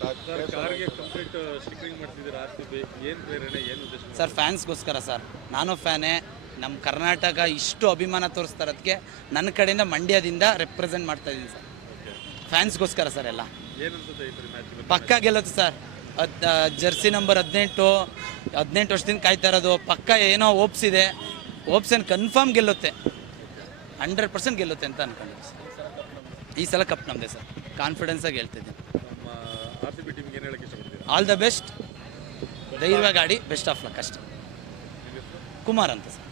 Sir ಉದ್ದೇಶ sir ಫ್ಯಾನ್ಸ್ಗೋಸ್ಕರ sir. ನಾನು ಫ್ಯಾನೇ. ನಮ್ಮ ಕರ್ನಾಟಕ ಇಷ್ಟು ಅಭಿಮಾನ ತೋರಿಸ್ತಾರೆ ಅದಕ್ಕೆ ನನ್ನ ಕಡೆಯಿಂದ ಮಂಡ್ಯದಿಂದ ರೆಪ್ರೆಸೆಂಟ್ ಮಾಡ್ತಾ ಇದ್ದೀನಿ ಸರ್. ಫ್ಯಾನ್ಸ್ಗೋಸ್ಕರ ಸರ್ ಎಲ್ಲ. ಪಕ್ಕ ಗೆಲ್ಲುತ್ತೆ ಸರ್. ಅದ್ ಜರ್ಸಿ ನಂಬರ್ ಹದಿನೆಂಟು ಹದಿನೆಂಟು ವರ್ಷದಿಂದ ಕಾಯ್ತಾ ಇರೋದು. ಪಕ್ಕ ಏನೋ ಓಪ್ಸ್ ಇದೆ. ಓಪ್ಸ್ ಏನು ಕನ್ಫರ್ಮ್ ಗೆಲ್ಲುತ್ತೆ. ಹಂಡ್ರೆಡ್ ಪರ್ಸೆಂಟ್ ಗೆಲ್ಲುತ್ತೆ ಅಂತ ಅನ್ಕೊಂಡಿದ್ದೀನಿ ಸರ್. ಈ ಸಲ ಕಪ್ ನಮ್ಮದೇ ಸರ್. ಕಾನ್ಫಿಡೆನ್ಸಾಗಿ ಹೇಳ್ತಿದ್ದೀನಿ ನಮ್ಮ ಆರ್ ಸಿ ಬಿ ಟೀಮ್ಗೆ ಏನು ಹೇಳಕ್ಕೆ ಇಷ್ಟಪಡ್ತೀರಾ ಆಲ್ ದ ಬೆಸ್ಟ್ ದೈವ ಗಾಡಿ ಬೆಸ್ಟ್ ಆಫ್ ಲಕ್ ಅಷ್ಟೇ. ಕುಮಾರ್ ಅಂತ ಸರ್.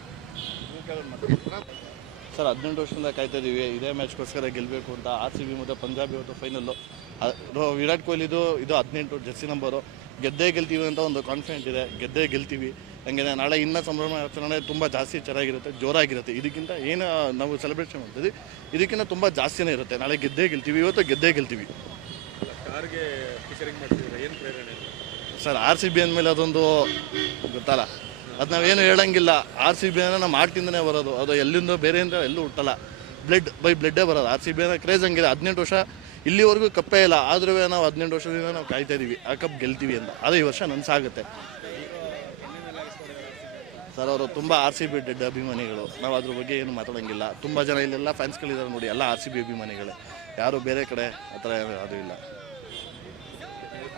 ಸರ್, ಹದಿನೆಂಟು ವರ್ಷದಿಂದ ಕಾಯ್ತಾ ಇದ್ದೀವಿ ಇದೇ ಮ್ಯಾಚ್ಗೋಸ್ಕರ ಗೆಲ್ಲಬೇಕು ಅಂತ. ಆರ್ ಸಿ ಬಿ ಮತ್ತು ಪಂಜಾಬ್ ಇವತ್ತು ಫೈನಲ್ಲು ವಿರಾಟ್ ಕೊಹ್ಲಿದು ಇದು ಹದಿನೆಂಟು ಜರ್ಸಿ ನಂಬರು ಗೆದ್ದೇ ಗೆಲ್ತೀವಿ ಅಂತ ಒಂದು ಕಾನ್ಫಿಡೆಂಟ್ ಇದೆ. ಗೆದ್ದೇ ಗೆಲ್ತೀವಿ. ಹಂಗೆ ನಾಳೆ ಇನ್ನೂ ಸಂಭ್ರಮ ಆಚರಣೆ ತುಂಬ ಜಾಸ್ತಿ ಚೆನ್ನಾಗಿರುತ್ತೆ, ಜೋರಾಗಿರುತ್ತೆ. ಇದಕ್ಕಿಂತ ಏನು ನಾವು ಸೆಲೆಬ್ರೇಷನ್ ಮಾಡ್ತೀವಿ ಇದಕ್ಕಿಂತ ತುಂಬ ಜಾಸ್ತಿನೇ ಇರುತ್ತೆ. ನಾಳೆ ಗೆದ್ದೇ ಗೆಲ್ತೀವಿ, ಇವತ್ತು ಗೆದ್ದೇ ಗೆಲ್ತೀವಿ. ಸ್ಟಿಕರಿಂಗ್ ಮಾಡ್ತಿದ್ದೀರಾ? ಏನು ಪ್ರೇರಣೆ? ಸರ್ ಆರ್ ಸಿ ಬಿ ಅಂದಮೇಲೆ ಅದೊಂದು ಗೊತ್ತಲ್ಲ. ಅದು ನಾವೇನು ಹೇಳಂಗಿಲ್ಲ. ಆರ್ ಸಿ ಬಿ ನಾವು ಮಾಡ್ತಿಂದನೇ ಬರೋದು. ಅದು ಎಲ್ಲಿಂದ ಬೇರೆಯಿಂದ ಎಲ್ಲೂ ಹುಟ್ಟಲ್ಲ. ಬ್ಲಡ್ ಬೈ ಬ್ಲಡ್ಡೇ ಬರೋದು. ಆರ್ ಸಿ ಬಿ ಅಂದರೆ ಕ್ರೇಜ್ ಹಂಗಿದೆ. ಹದಿನೆಂಟು ವರ್ಷ ಇಲ್ಲಿವರೆಗೂ ಕಪ್ಪೇ ಇಲ್ಲ. ಆದ್ರೂ ನಾವು ಹದಿನೆಂಟು ವರ್ಷದಿಂದ ನಾವು ಕಾಯ್ತಾ ಇದೀವಿ. ಆ ಕಪ್ ಗೆಲ್ತೀವಿ ಅಂತ. ಅದು ಈ ವರ್ಷ ನನ್ಸಾಗುತ್ತೆ ಸರ್, ಅವರು ತುಂಬ ಆರ್ ಸಿ ಬಿ ಡೆಡ್ ಅಭಿಮಾನಿಗಳು. ನಾವು ಅದ್ರ ಬಗ್ಗೆ ಏನು ಮಾತಾಡೋಂಗಿಲ್ಲ. ತುಂಬ ಜನ ಇಲ್ಲೆಲ್ಲ ಫ್ಯಾನ್ಸ್ಗಳಿದ್ದಾರೆ ನೋಡಿ. ಎಲ್ಲ ಆರ್ ಸಿ ಬಿ ಅಭಿಮಾನಿಗಳೇ. ಯಾರು ಬೇರೆ ಕಡೆ ಆ ಥರ ಅದು ಇಲ್ಲ.